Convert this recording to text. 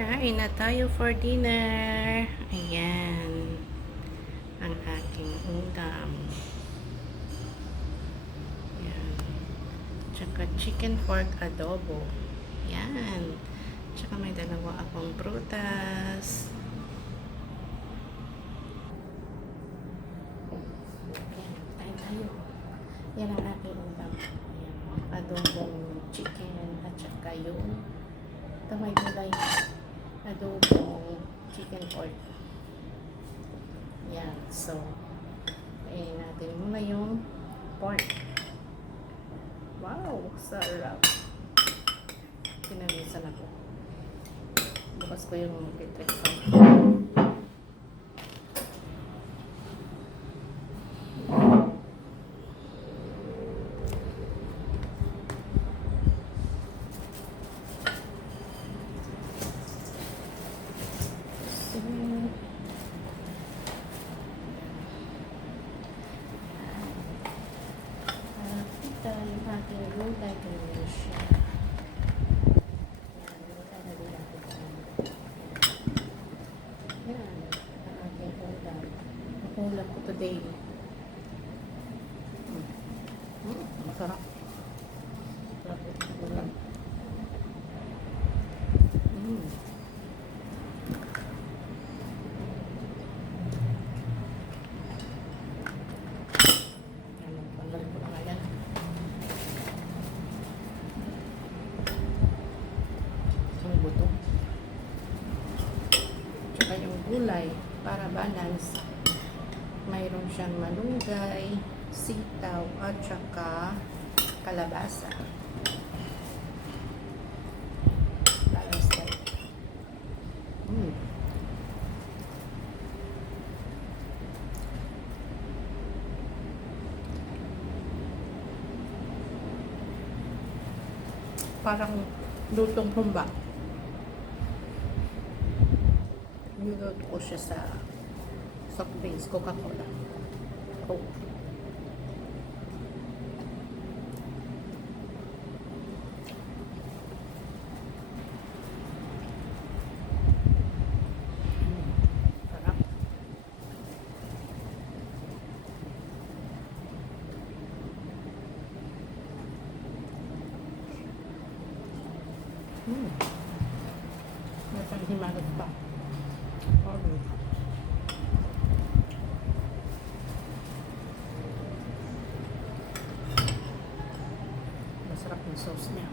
Kain na tayo for dinner. Ayan. Ang aking ulam. Ayan. Tsaka chicken pork adobo. Ayan. Tsaka may dalawa akong prutas. Ayan. Kain tayo. Yan ang aking ulam. Ayan. Adobong chicken at tsaka yung may gulay adobong chicken pork. Yan. So, kainin natin muna yung pork. Wow! Sarap! Pinamisan ako. Bukas ko yung electric fan. Kita yung ating gulay ganyan siya. Yan, gulay na din natin sa yan, ang ating ulam. Ang ulam ko today. Masarap. Masarap yung ulam. Buto. Tsaka yung gulay para balance. Mayroon siyang malunggay, sitaw at tsaka kalabasa. Balance tayo. Parang lutong humba. Niluto ko siya sa soft drinks, Coca-Cola. Coke. Sarap. May panghimagot pa. Masarap yung sauce niya.